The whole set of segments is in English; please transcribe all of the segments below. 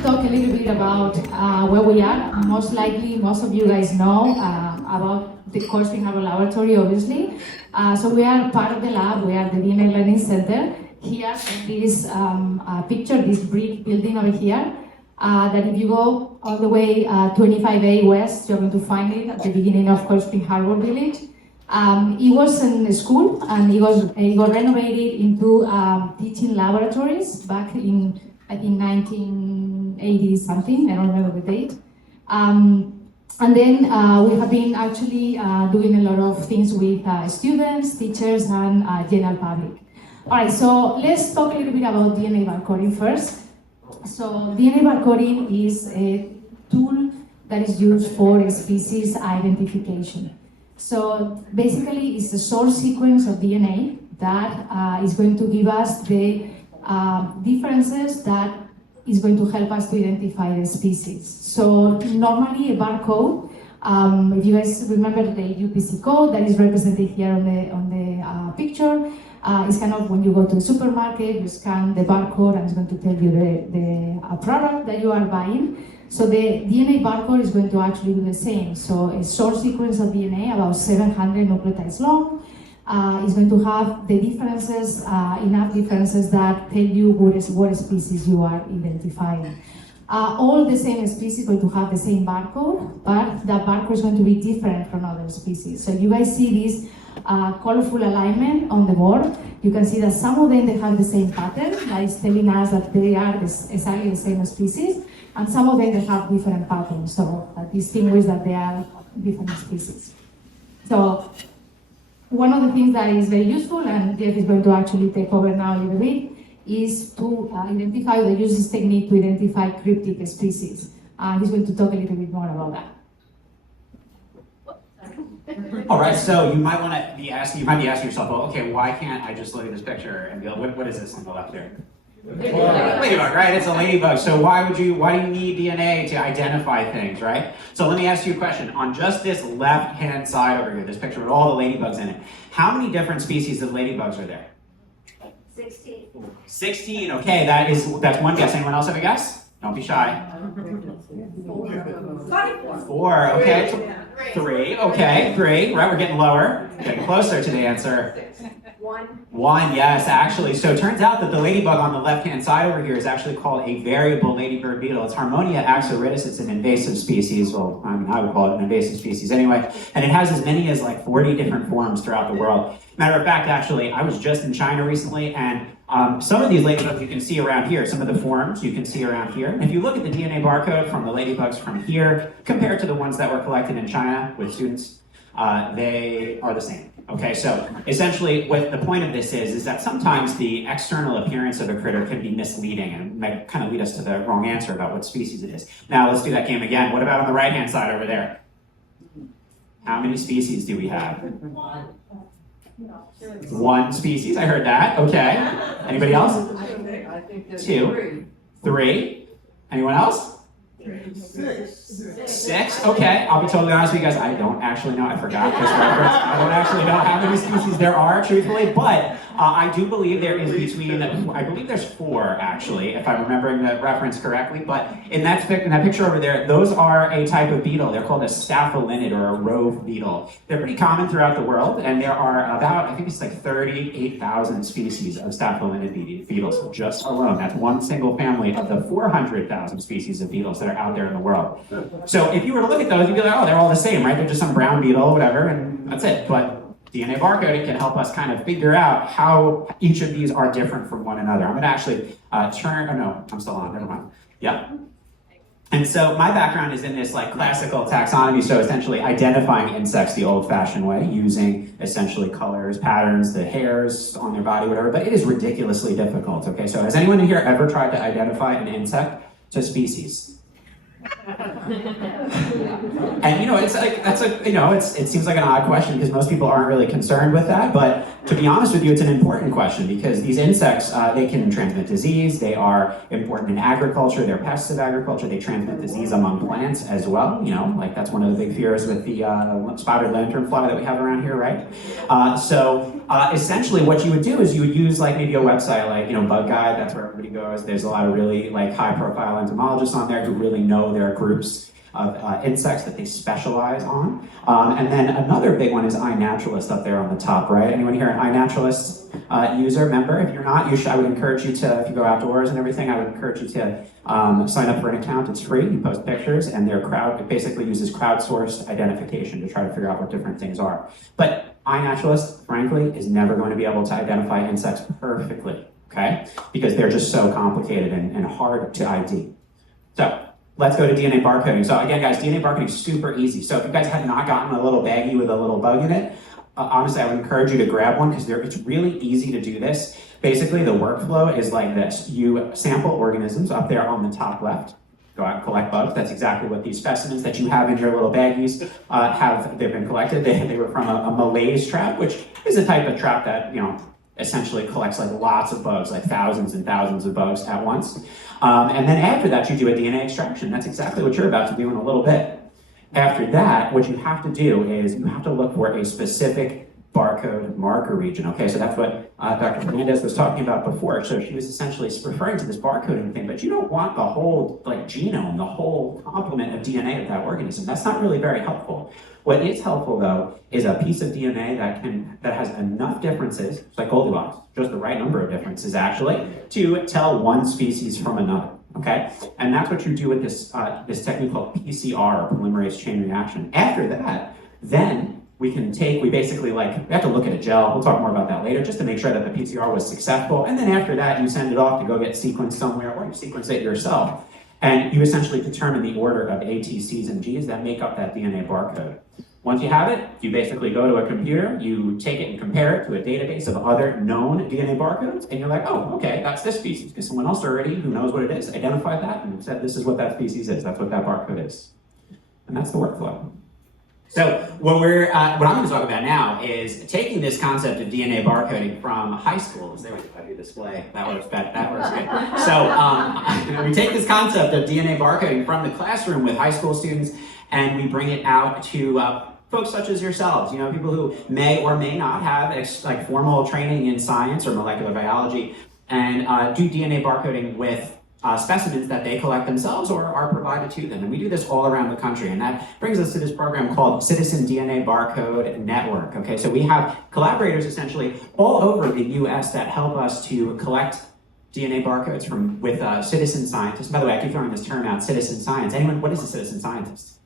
to talk a little bit about where we are. Most likely, most of you guys know about the Cold Spring Harbor Laboratory, obviously. So we are part of the lab. We are the DNA Learning Center. Here, this picture, this brick building over here, that if you go all the way 25A west, you're going to find it at the beginning of Cold Spring Harbor Village. It was in a school, and it got renovated into teaching laboratories back in, I think, 1980 something. I don't remember the date. And then we have been actually doing a lot of things with students, teachers, and general public. All right, so let's talk a little bit about DNA barcoding first. So DNA barcoding is a tool that is used for species identification. So basically, it's the source sequence of DNA that is going to give us the differences that is going to help us to identify the species. So normally a barcode, if you guys remember the UPC code that is represented here on the picture, it's kind of when you go to the supermarket, you scan the barcode and it's going to tell you the product that you are buying. So the DNA barcode is going to actually do the same. So a source sequence of DNA, about 700 nucleotides long, is going to have the differences, enough differences that tell you what species you are identifying. All the same species are going to have the same barcode, but that barcode is going to be different from other species. So you guys see this colorful alignment on the board. You can see that some of them, they have the same pattern, that is telling us that they are exactly the same species, and some of them, they have different patterns, so that distinguish that they are different species. So one of the things that is very useful, and Jeff is going to actually take over now a little bit, is to identify, they use this technique to identify cryptic species. He's going to talk a little bit more about that. All right, so you might be asking yourself, well, okay, why can't I just look at this picture and be like, what is this on the left here? Ladybug, right? It's a ladybug. So why do you need DNA to identify things, right? So let me ask you a question. On just this left-hand side over here, this picture with all the ladybugs in it, how many different species of ladybugs are there? 16. 16, okay, that's one guess. Anyone else have a guess? Don't be shy. 4, okay. 3, okay, 3, right, we're getting lower. Getting closer to the answer. 1, yes, actually. So it turns out that the ladybug on the left-hand side over here is actually called a variable ladybird beetle. It's Harmonia axoritis. It's an invasive species. Well, I would call it an invasive species anyway. And it has as many as like 40 different forms throughout the world. Matter of fact, actually, I was just in China recently, and some of these ladybugs you can see around here. Some of the forms you can see around here. And if you look at the DNA barcode from the ladybugs from here, compared to the ones that were collected in China with students, they are the same. Okay, so essentially what the point of this is that sometimes the external appearance of a critter can be misleading and might kind of lead us to the wrong answer about what species it is. Now let's do that game again. What about on the right-hand side over there? How many species do we have? 1 species, I heard that. Okay. Anybody else? I think 2, 3. Anyone else? 6, okay. I'll be totally honest with you guys, I don't actually know. I forgot this reference. I don't actually know how many species there are, truthfully, but I do believe there is between, I believe there's 4, actually, if I'm remembering the reference correctly, but in that picture over there, those are a type of beetle. They're called a staphylinid or a rove beetle. They're pretty common throughout the world, and there are about, I think it's like 38,000 species of staphylinid beetles, just alone. That's one single family of the 400,000 species of beetles that are out there in the world. So if you were to look at those, you'd be like, oh, they're all the same, right? They're just some brown beetle, whatever, and that's it. But DNA barcoding can help us kind of figure out how each of these are different from one another. I'm going to actually I'm still on, never mind. Yeah. And so my background is in this like classical taxonomy, so essentially identifying insects the old-fashioned way, using essentially colors, patterns, the hairs on their body, whatever, but it is ridiculously difficult, okay? So has anyone in here ever tried to identify an insect to species? And it's like it seems like an odd question because most people aren't really concerned with that. But to be honest with you, it's an important question because these insects they can transmit disease. They are important in agriculture. They're pests of agriculture. They transmit disease among plants as well. Like that's one of the big fears with the spotted lanternfly that we have around here, right? So essentially, what you would do is you would use like maybe a website like Bug Guide. That's where everybody goes. There's a lot of really like high-profile entomologists on there who really know their groups of insects that they specialize on. And then another big one is iNaturalist up there on the top right. Anyone here an iNaturalist user, member? If you're not, I would encourage you to, if you go outdoors and everything, I would encourage you to sign up for an account. It's free. You post pictures and it basically uses crowdsourced identification to try to figure out what different things are. But iNaturalist, frankly, is never going to be able to identify insects perfectly, okay? Because they're just so complicated and hard to ID. So, let's go to DNA barcoding. So again, guys, DNA barcoding is super easy. So if you guys have not gotten a little baggie with a little bug in it, honestly, I would encourage you to grab one because it's really easy to do this. Basically, the workflow is like this. You sample organisms up there on the top left. Go out and collect bugs. That's exactly what these specimens that you have in your little baggies they've been collected. They were from a Malaise trap, which is a type of trap that, essentially collects like lots of bugs, like thousands and thousands of bugs at once. And then after that, you do a DNA extraction. That's exactly what you're about to do in a little bit. After that, what you have to do is you have to look for a specific barcode marker region. Okay, so that's what Dr. Fernandez was talking about before. So she was essentially referring to this barcoding thing, but you don't want the whole genome, the whole complement of DNA of that organism. That's not really very helpful. What is helpful though is a piece of DNA that has enough differences, it's like Goldilocks, just the right number of differences actually, to tell one species from another. Okay, and that's what you do with this technique called PCR, or polymerase chain reaction. After that, then we have to look at a gel. We'll talk more about that later, just to make sure that the PCR was successful. And then after that, you send it off to go get sequenced somewhere, or you sequence it yourself. And you essentially determine the order of A, T, C's, and G's that make up that DNA barcode. Once you have it, you basically go to a computer, you take it and compare it to a database of other known DNA barcodes, and you're like, oh, okay, that's this species, because someone else already, who knows what it is, identified that and said this is what that species is, that's what that barcode is. And that's the workflow. So what I'm going to talk about now is taking this concept of DNA barcoding from high schools. There we go, your display. That works good. So we take this concept of DNA barcoding from the classroom with high school students, and we bring it out to folks such as yourselves. People who may or may not have formal training in science or molecular biology, and do DNA barcoding with specimens that they collect themselves or are provided to them. And we do this all around the country. And that brings us to this program called Citizen DNA Barcode Network. Okay, so we have collaborators essentially all over the US that help us to collect DNA barcodes with citizen scientists. By the way, I keep throwing this term out, citizen science. Anyone, what is a citizen scientist?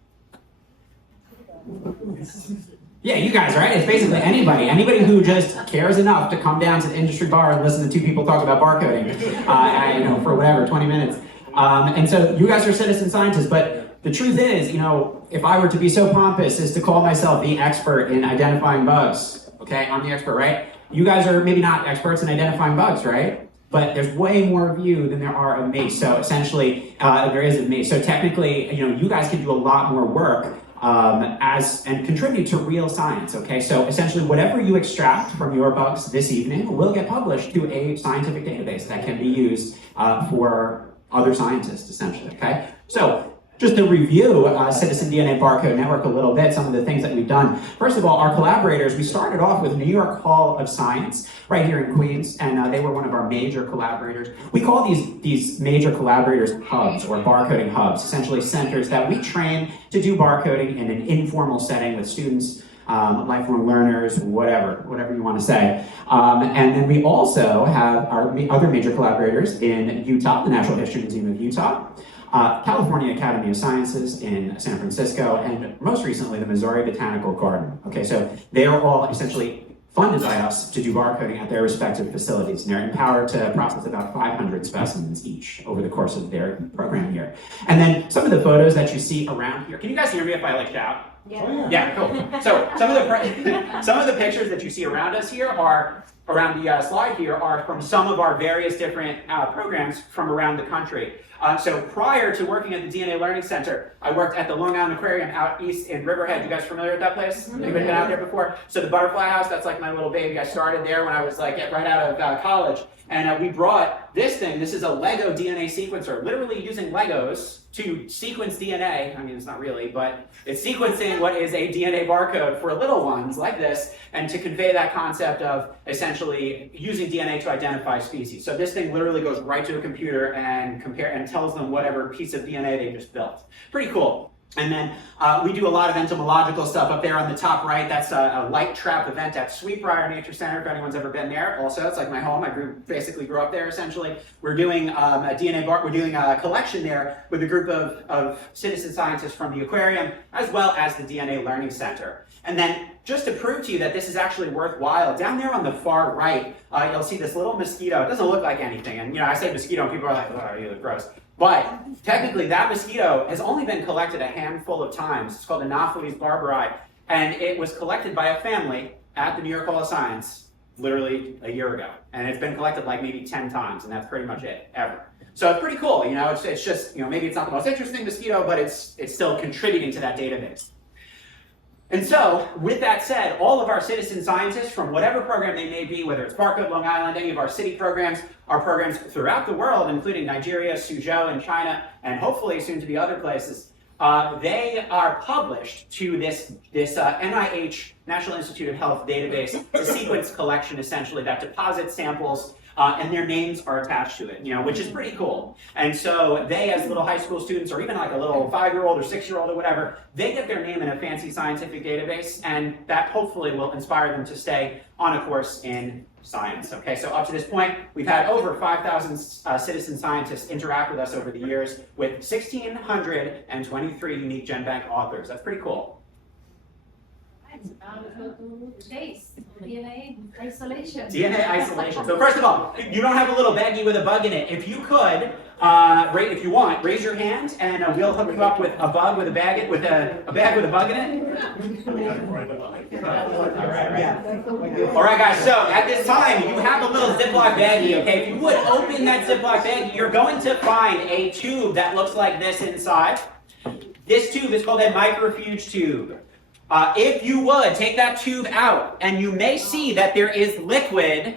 Yeah, you guys, right? It's basically anybody who just cares enough to come down to the industry bar and listen to two people talk about barcoding, for whatever, 20 minutes. And so you guys are citizen scientists, but the truth is, if I were to be so pompous as to call myself the expert in identifying bugs, okay, I'm the expert, right? You guys are maybe not experts in identifying bugs, right? But there's way more of you than there are of me. So essentially, there is of me. So technically, you guys can do a lot more work and contribute to real science, okay? So essentially whatever you extract from your bugs this evening will get published to a scientific database that can be used for other scientists, essentially, okay? So just to review Citizen DNA Barcode Network a little bit, some of the things that we've done. First of all, our collaborators, we started off with New York Hall of Science right here in Queens, and they were one of our major collaborators. We call these major collaborators hubs or barcoding hubs, essentially centers that we train to do barcoding in an informal setting with students, lifelong learners, whatever you want to say. And then we also have our other major collaborators in Utah, the Natural History Museum of Utah, California Academy of Sciences in San Francisco, and most recently the Missouri Botanical Garden. Okay, so they are all essentially funded by us to do barcoding at their respective facilities, and they're empowered to process about 500 specimens each over the course of their program here. And then some of the photos that you see around here, can you guys hear me if I shout? Yeah. Yeah, cool. So some of the pictures that you see around us here are around the slide here are from some of our various different programs from around the country. So prior to working at the DNA Learning Center, I worked at the Long Island Aquarium out east in Riverhead. You guys familiar with that place? Anybody been out there before? So the Butterfly House, that's like my little baby. I started there when I was like right out of college. And we brought this thing. This is a Lego DNA sequencer, literally using Legos to sequence DNA. I mean, it's not really, but it's sequencing what is a DNA barcode for little ones like this, and to convey that concept of essentially using DNA to identify species. So this thing literally goes right to a computer and tells them whatever piece of DNA they just built. Pretty cool. And then we do a lot of entomological stuff up there on the top right. That's a light trap event at Sweetbriar Nature Center, if anyone's ever been there. Also, it's like my home. I basically grew up there, essentially. We're doing we're doing a collection there with a group of citizen scientists from the aquarium, as well as the DNA Learning Center. And then, just to prove to you that this is actually worthwhile, down there on the far right, you'll see this little mosquito. It doesn't look like anything. And I say mosquito, and people are like, oh, you look gross. But technically, that mosquito has only been collected a handful of times. It's called Anopheles barbari, and it was collected by a family at the New York Hall of Science literally a year ago. And it's been collected like maybe 10 times, and that's pretty much it, ever. So it's pretty cool, it's just, maybe it's not the most interesting mosquito, but it's still contributing to that database. And so, with that said, all of our citizen scientists from whatever program they may be, whether it's Barcode, Long Island, any of our city programs, our programs throughout the world, including Nigeria, Suzhou, and China, and hopefully soon to be other places, they are published to this NIH, National Institute of Health database. It's a sequence collection, essentially, that deposits samples, and their names are attached to it, which is pretty cool. And so they, as little high school students, or even like a little 5-year-old or 6-year-old or whatever, they get their name in a fancy scientific database, and that hopefully will inspire them to stay on a course in science. Okay, so up to this point, we've had over 5,000 citizen scientists interact with us over the years, with 1,623 unique GenBank authors. That's pretty cool. Now we go to case, DNA isolation. DNA isolation. So first of all, you don't have a little baggie with a bug in it. If you could, if you want, raise your hand, and we'll hook you up with a bug with a bag with a bag with a bug in it. All right, guys. So at this time, you have a little Ziploc baggie. Okay, if you would open that Ziploc baggie, you're going to find a tube that looks like this inside. This tube is called a microfuge tube. If you would, take that tube out, and you may see that there is liquid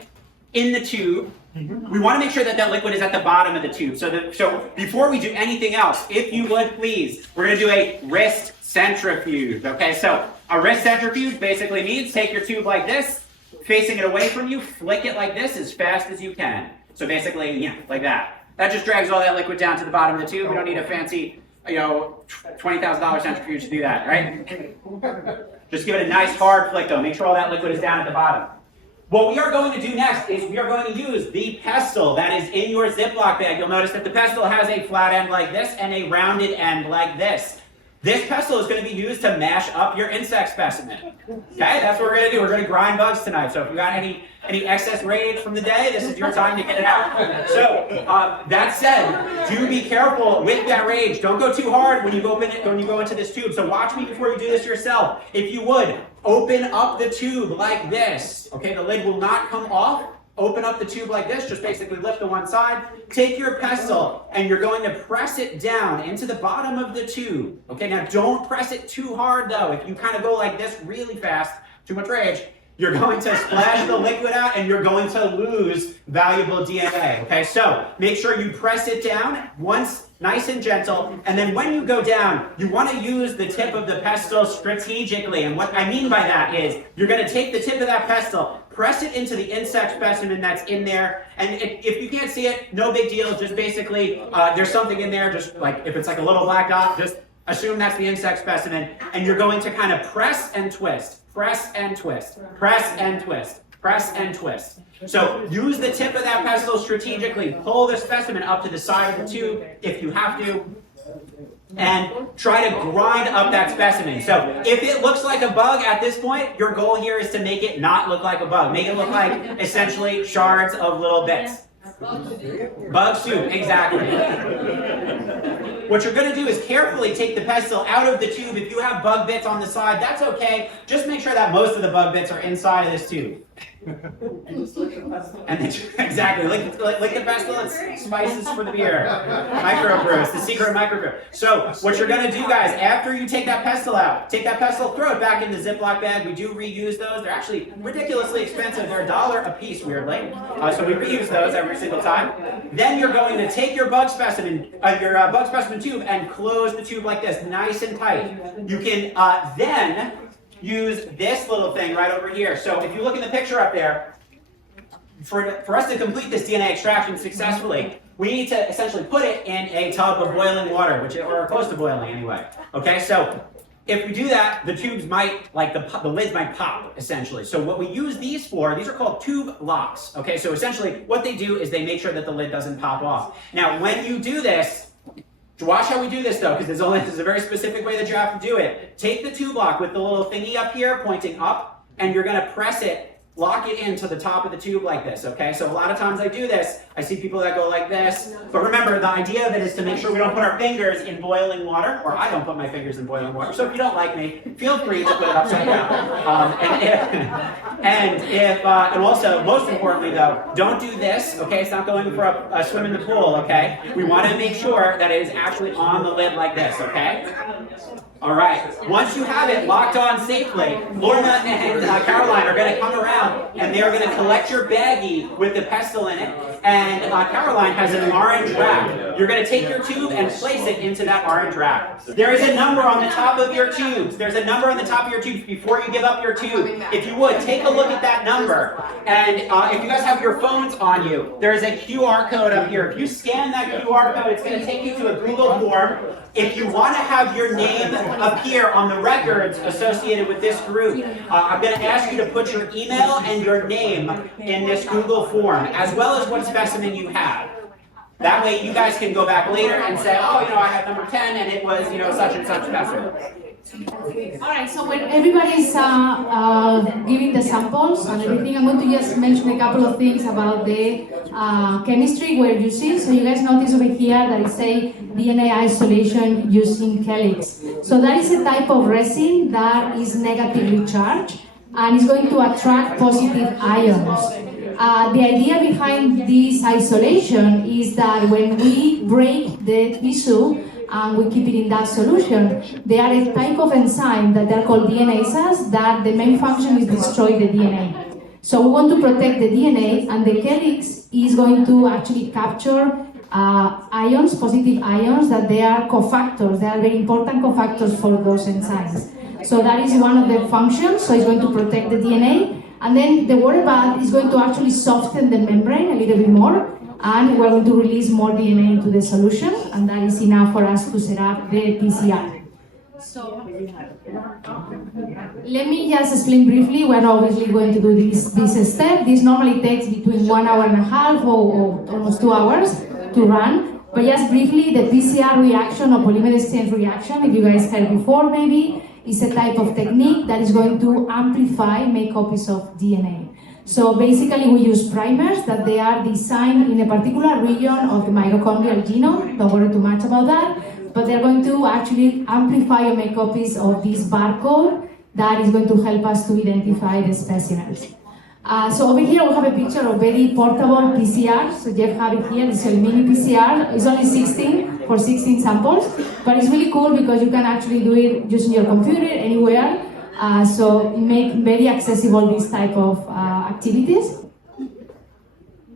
in the tube. We want to make sure that that liquid is at the bottom of the tube. So before we do anything else, if you would please, we're going to do a wrist centrifuge. Okay, so a wrist centrifuge basically means take your tube like this, facing it away from you, flick it like this as fast as you can. So basically, like that. That just drags all that liquid down to the bottom of the tube. We don't need a fancy $20,000 centrifuge to do that, right? Just give it a nice hard flick though. Make sure all that liquid is down at the bottom. What we are going to do next is we are going to use the pestle that is in your Ziploc bag. You'll notice that the pestle has a flat end like this and a rounded end like this. This pestle is going to be used to mash up your insect specimen. Okay, that's what we're going to do. We're going to grind bugs tonight. So if you got any excess rage from the day, this is your time to get it out. So that said, do be careful with that rage. Don't go too hard when you go into this tube. So watch me before you do this yourself. If you would, open up the tube like this. Okay, the lid will not come off. Open up the tube like this, just basically lift to one side. Take your pestle, and you're going to press it down into the bottom of the tube. Okay, now don't press it too hard though. If you kind of go like this really fast, too much rage, you're going to splash the liquid out and you're going to lose valuable DNA. Okay, so make sure you press it down once, nice and gentle, and then when you go down, you want to use the tip of the pestle strategically. And what I mean by that is you're going to take the tip of that pestle, press it into the insect specimen that's in there, and if you can't see it, no big deal. Just basically, there's something in there, just like if it's like a little black dot, just assume that's the insect specimen, and you're going to kind of press and twist, press and twist, press and twist, press and twist. So use the tip of that pestle strategically. Pull the specimen up to the side of the tube if you have to, and try to grind up that specimen. So if it looks like a bug at this point, your goal here is to make it not look like a bug. Make it look like essentially shards of little bits. Bug soup, exactly. What you're going to do is carefully take the pestle out of the tube. If you have bug bits on the side, that's okay. Just make sure that most of the bug bits are inside of this tube. And then, exactly, like the pestle, it's spices for the beer. Microbrew, it's the secret microbrew. So what you're gonna do, guys, after you take that pestle out, take that pestle, throw it back in the Ziploc bag. We do reuse those. They're actually ridiculously expensive. They're $1 a piece, weirdly. So we reuse those every single time. Then you're going to take your bug specimen tube and close the tube like this, nice and tight. You can then use this little thing right over here. So if you look in the picture up there, for us to complete this DNA extraction successfully, we need to essentially put it in a tub of boiling water, or close to boiling anyway. Okay, so if we do that, the tubes might, like the lids might pop, essentially. So what we use these for, these are called tube locks. Okay, so essentially what they do is they make sure that the lid doesn't pop off. Now, when you do this, watch how we do this though, because this is a very specific way that you have to do it. Take the tube lock with the little thingy up here pointing up, and you're gonna press it, lock it into the top of the tube like this, okay? So a lot of times I do this, I see people that go like this, but remember, the idea of it is to make sure we don't put our fingers in boiling water, or I don't put my fingers in boiling water, so if you don't like me, feel free to put it upside down. And also, most importantly though, don't do this, okay? It's not going for a swim in the pool, okay? We wanna make sure that it is actually on the lid like this, okay? All right, once you have it locked on safely, Lorna and Caroline are going to come around and they are going to collect your baggie with the pestle in it. And Caroline has an orange wrap. You're going to take your tube and place it into that orange wrap. There is a number on the top of your tubes. There's a number on the top of your tubes before you give up your tube. If you would, take a look at that number. And if you guys have your phones on you, there's a QR code up here. If you scan that QR code, it's going to take you to a Google form. If you want to have your name appear on the records associated with this group, I'm going to ask you to put your email and your name in this Google form, as well as what specimen you have. That way you guys can go back later and say, oh, I had number 10 and it was, such and such specimen. All right, so when everybody's giving the samples and everything, I'm going to just mention a couple of things about the chemistry we're using. So you guys notice over here that it says DNA isolation using Calyx. So that is a type of resin that is negatively charged and is going to attract positive ions. The idea behind this isolation is that when we break the tissue, and we keep it in that solution, they are a type of enzyme that they're called DNases, that the main function is destroy the DNA. So we want to protect the DNA, and the Calyx is going to actually capture ions, positive ions, that they are cofactors. They are very important cofactors for those enzymes. So that is one of the functions, so it's going to protect the DNA. And then the water bath is going to actually soften the membrane a little bit more, and we're going to release more DNA into the solution, and that is enough for us to set up the PCR. So, let me just explain briefly. We're obviously going to do this step. This normally takes between 1 hour and a half or almost 2 hours to run. But just briefly, the PCR reaction or polymerase chain reaction, if you guys heard before maybe, is a type of technique that is going to amplify, make copies of DNA. So basically we use primers that they are designed in a particular region of the mitochondrial genome. Don't worry too much about that. But they're going to actually amplify or make copies of this barcode that is going to help us to identify the specimens. So over here we have a picture of very portable PCR. So Jeff have it here, it's a mini PCR. It's only 16 samples, but it's really cool because you can actually do it using your computer anywhere. So make very accessible this type of activities.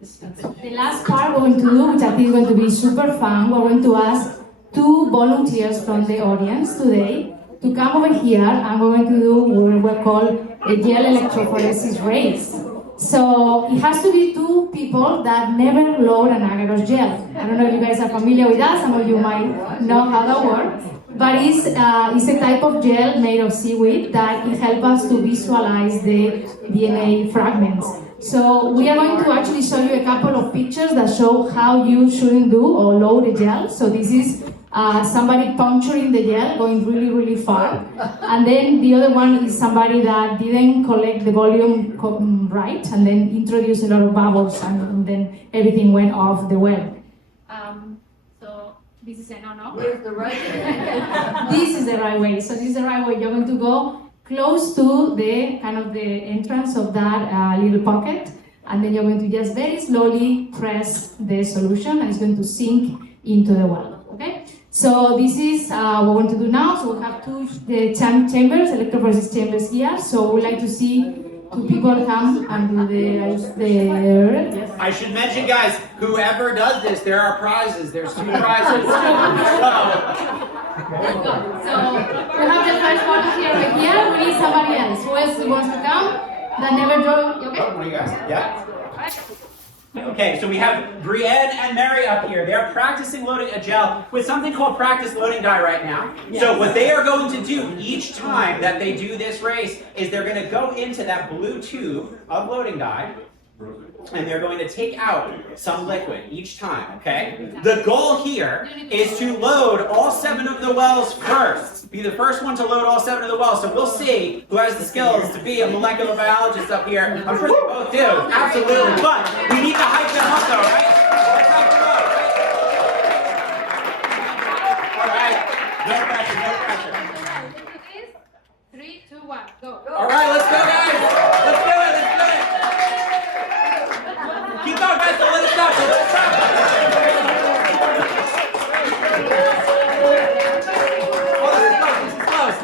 The last part we're going to do, which I think is going to be super fun, we're going to ask 2 volunteers from the audience today to come over here, and we're going to do what we call a gel electrophoresis race. So it has to be 2 people that never load an agarose gel. I don't know if you guys are familiar with that, some of you might know how that works. But it's a type of gel made of seaweed that it helps us to visualize the DNA fragments. So we are going to actually show you a couple of pictures that show how you shouldn't do or load a gel. So this is somebody puncturing the gel, going really, really far. And then the other one is somebody that didn't collect the volume right and then introduced a lot of bubbles, and then everything went off the well. This is a no-no. Where's the right way? This is the right way. So this is the right way. You're going to go close to the kind of the entrance of that little pocket, and then you're going to just very slowly press the solution, and it's going to sink into the well. Okay. So this is what we're going to do now. So we have two chambers, electrophoresis chambers here. So we'd like to see two people come and do the yes. I should mention, guys, whoever does this, there are prizes. There's 2 prizes. So we have the first one here right here. We need somebody else. Who else wants to come? That never drove. Okay. What do you guys? Yeah. Okay, so we have Brienne and Mary up here. They're practicing loading a gel with something called practice loading die right now. Yes. So what they are going to do each time that they do this race is they're going to go into that blue tube of loading die, and they're going to take out some liquid each time, okay? The goal here is to load all 7 of the wells first. Be the first one to load all 7 of the wells. So we'll see who has the skills to be a molecular biologist up here. I'm sure they both do, absolutely. But we need to hype them up though, right? Let's hype them up, right? All right, no pressure, no pressure. 3, 2, 1, go. All right, let's go, guys. Let's do it, let's do it. Keep going, guys. Don't let it stop. Don't let it stop. Oh, this is close.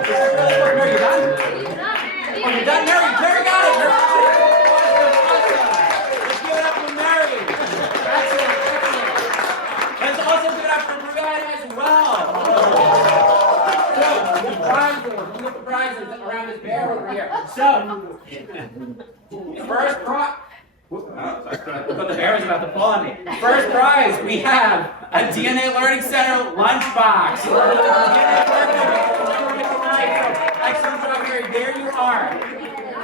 This is close. Mary, you done? Oh, you're done, Mary. Mary got it. Mary got it. Awesome. Let's give it up for Mary. Excellent. Let's also give it up for Brianna as well. So, the prizes. We got the prizes around this bear over here. So, first prize. But the bear is about to fall on me. First prize, we have a DNA Learning Center lunchbox. Excellent job, Mary. There you are.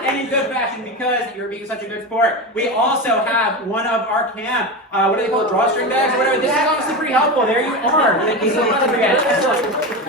And in good fashion, because you're being such a good sport. We also have one of our camp, what do they call it, drawstring bags or whatever. This is obviously pretty helpful. There you are. Thank you so much again.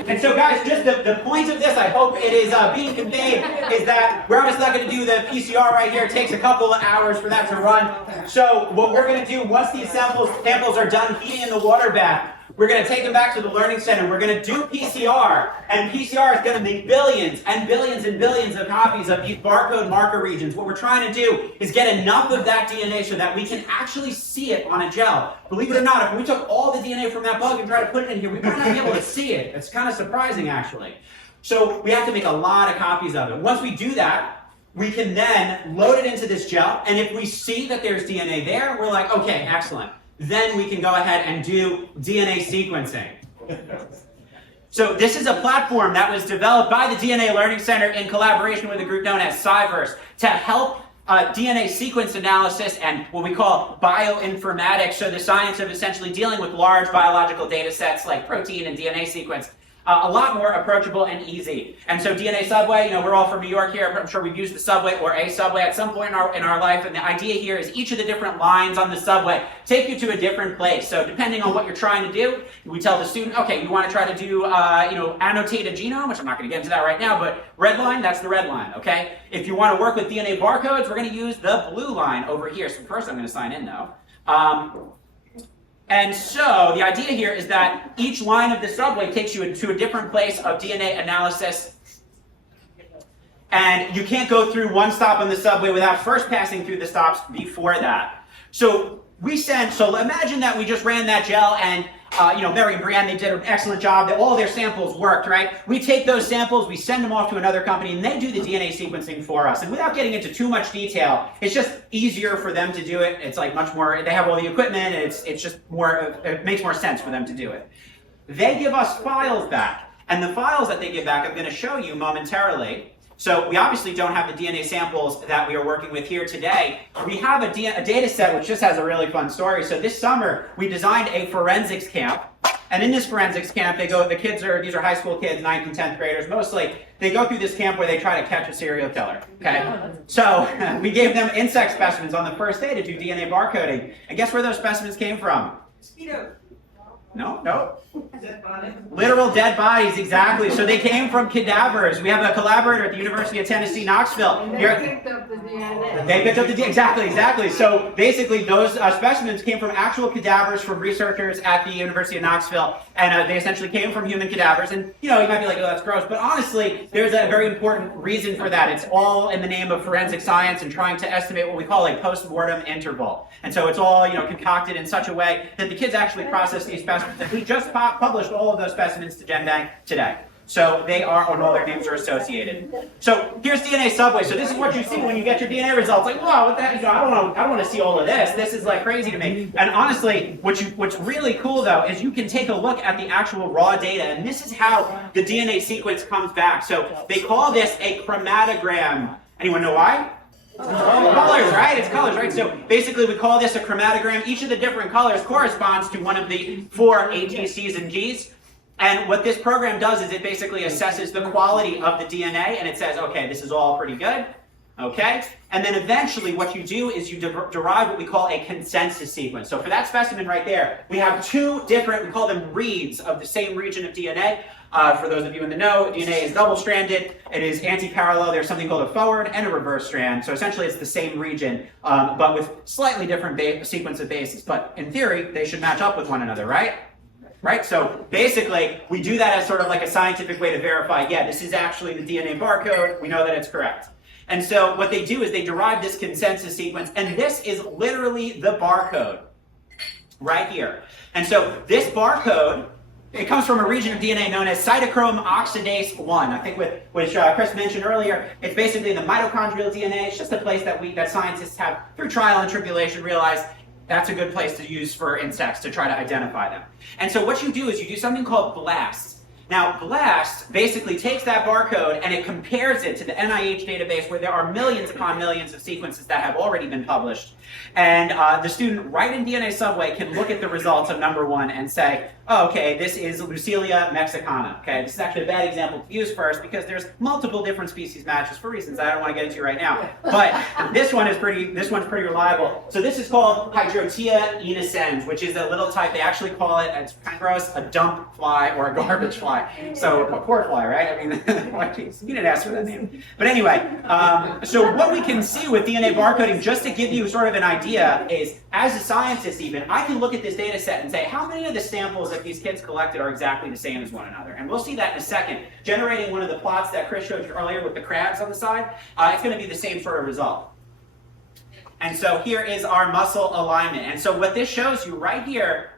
And so guys, just the point of this, I hope it is being conveyed, is that we're obviously not going to do the PCR right here. It takes a couple of hours for that to run. So what we're going to do, once these samples are done heating in the water bath, we're going to take them back to the Learning Center. We're going to do PCR, and PCR is going to make billions and billions and billions of copies of these barcode marker regions. What we're trying to do is get enough of that DNA so that we can actually see it on a gel. Believe it or not, if we took all the DNA from that bug and tried to put it in here, we might not be able to see it. It's kind of surprising, actually. So we have to make a lot of copies of it. Once we do that, we can then load it into this gel, and if we see that there's DNA there, we're like, okay, excellent. Then we can go ahead and do DNA sequencing. So this is a platform that was developed by the DNA Learning Center in collaboration with a group known as Cyverse to help DNA sequence analysis and what we call bioinformatics, so the science of essentially dealing with large biological data sets like protein and DNA sequence. A lot more approachable and easy. And so DNA Subway, we're all from New York here. I'm sure we've used the subway or a subway at some point in our life. And the idea here is each of the different lines on the subway take you to a different place. So depending on what you're trying to do, we tell the student, okay, you want to try to do, annotate a genome, which I'm not going to get into that right now, but red line, that's the red line, okay? If you want to work with DNA barcodes, we're going to use the blue line over here. So first I'm going to sign in though. And so the idea here is that each line of the subway takes you to a different place of DNA analysis. And you can't go through one stop on the subway without first passing through the stops before that. So imagine that we just ran that gel and Mary and Brienne, they did an excellent job. All their samples worked, right? We take those samples, we send them off to another company, and they do the DNA sequencing for us. And without getting into too much detail, it's just easier for them to do it. It's like much more, they have all the equipment, and it's just more, it makes more sense for them to do it. They give us files back. And the files that they give back, I'm going to show you momentarily. So we obviously don't have the DNA samples that we are working with here today. We have a data set which just has a really fun story. So this summer, we designed a forensics camp. And in this forensics camp, these are high school kids, 9th and 10th graders mostly. They go through this camp where they try to catch a serial killer, okay? So we gave them insect specimens on the first day to do DNA barcoding. And guess where those specimens came from? Mosquitoes. No. Literal dead bodies, exactly. So they came from cadavers. We have a collaborator at the University of Tennessee, Knoxville. They picked up the DNA. They picked up the DNA, exactly. So basically, those specimens came from actual cadavers from researchers at the University of Knoxville, and they essentially came from human cadavers. And you might be like, oh, that's gross, but honestly, there's a very important reason for that. It's all in the name of forensic science and trying to estimate what we call a post-mortem interval. And so it's all concocted in such a way that the kids actually process these specimens. And we just published all of those specimens to GenBank today. So they are, and all their names are associated. So here's DNA Subway. So this is what you see when you get your DNA results. Like, wow, what that? I don't want to see all of this. This is like crazy to me. And honestly, what's really cool though is you can take a look at the actual raw data, and this is how the DNA sequence comes back. So they call this a chromatogram. Anyone know why? Colors, right? It's colors, right? So basically we call this a chromatogram. Each of the different colors corresponds to one of the 4 ATCs and Gs. And what this program does is it basically assesses the quality of the DNA, and it says, okay, this is all pretty good, okay? And then eventually what you do is you derive what we call a consensus sequence. So for that specimen right there, we have 2 different, we call them reads of the same region of DNA. For those of you in the know, DNA is double-stranded. It is anti-parallel. There's something called a forward and a reverse strand. So essentially it's the same region, but with slightly different sequence of bases. But in theory, they should match up with one another, right? Right? So basically, we do that as sort of like a scientific way to verify, yeah, this is actually the DNA barcode. We know that it's correct. And so what they do is they derive this consensus sequence, and this is literally the barcode right here. And so this barcode, it comes from a region of DNA known as cytochrome oxidase 1. I think which Chris mentioned earlier, it's basically the mitochondrial DNA. It's just a place that scientists have, through trial and tribulation, realized that's a good place to use for insects to try to identify them. And so what you do is you do something called BLAST. Now, BLAST basically takes that barcode and it compares it to the NIH database where there are millions upon millions of sequences that have already been published. And the student right in DNA Subway can look at the results of number 1 and say, oh, okay, this is Lucilia mexicana. Okay, this is actually a bad example to use first because there's multiple different species matches for reasons I don't want to get into right now. But this one's pretty reliable. So this is called Hydrotia enescens, which is a little type. They actually call it, it's kind of gross, a dump fly or a garbage fly. So a port fly, right? I mean, you didn't ask for that name. But anyway, so what we can see with DNA barcoding, just to give you sort of an idea, is as a scientist even, I can look at this data set and say, how many of the samples that these kids collected are exactly the same as one another? And we'll see that in a second. Generating one of the plots that Chris showed you earlier with the crabs on the side, it's going to be the same sort of result. And so here is our muscle alignment. And so what this shows you right here,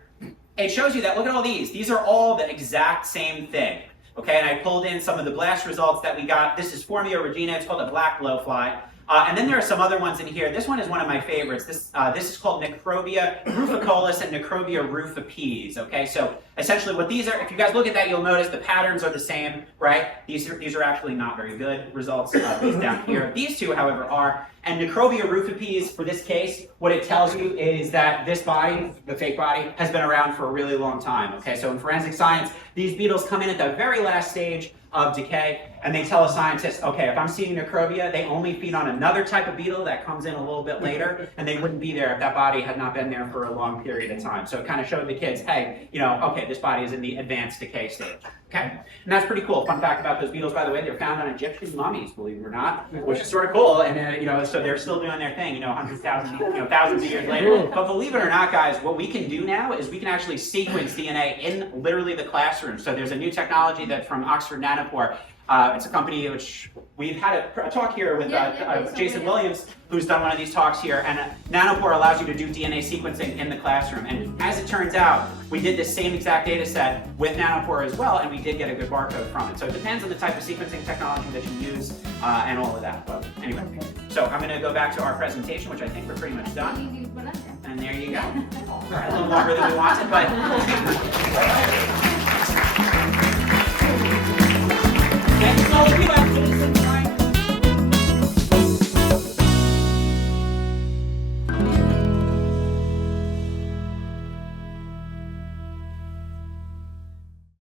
it shows you that, look at all these. These are all the exact same thing. Okay, and I pulled in some of the BLAST results that we got. This is Formia regina. It's called a black blowfly. And then there are some other ones in here. This one is one of my favorites. This is called Necrobia ruficollis and Necrobia rufipes. Okay, so essentially what these are, if you guys look at that, you'll notice the patterns are the same, right? These are actually not very good results these down here. These two, however, are. And Necrobia rufipes, for this case, what it tells you is that this body, the fake body, has been around for a really long time. Okay, so in forensic science, these beetles come in at the very last stage of decay, and they tell a scientist, okay, if I'm seeing Necrobia, they only feed on another type of beetle that comes in a little bit later, and they wouldn't be there if that body had not been there for a long period of time. So it kind of showed the kids, hey, okay, this body is in the advanced decay stage. Okay, and that's pretty cool. Fun fact about those beetles, by the way, they're found on Egyptian mummies, believe it or not, which is sort of cool. And so they're still doing their thing, hundreds, thousands of years later. But believe it or not, guys, what we can do now is we can actually sequence DNA in literally the classroom. So there's a new technology that's from Oxford Nanopore. It's a company which we've had a talk here with Jason Williams, who's done one of these talks here, and Nanopore allows you to do DNA sequencing in the classroom. And as it turns out, we did this same exact data set with Nanopore as well, and we did get a good barcode from it. So it depends on the type of sequencing technology that you use and all of that. But anyway, so I'm going to go back to our presentation, which I think we're pretty much done. And there you go. All right, a little longer than we wanted, but... Thank you all.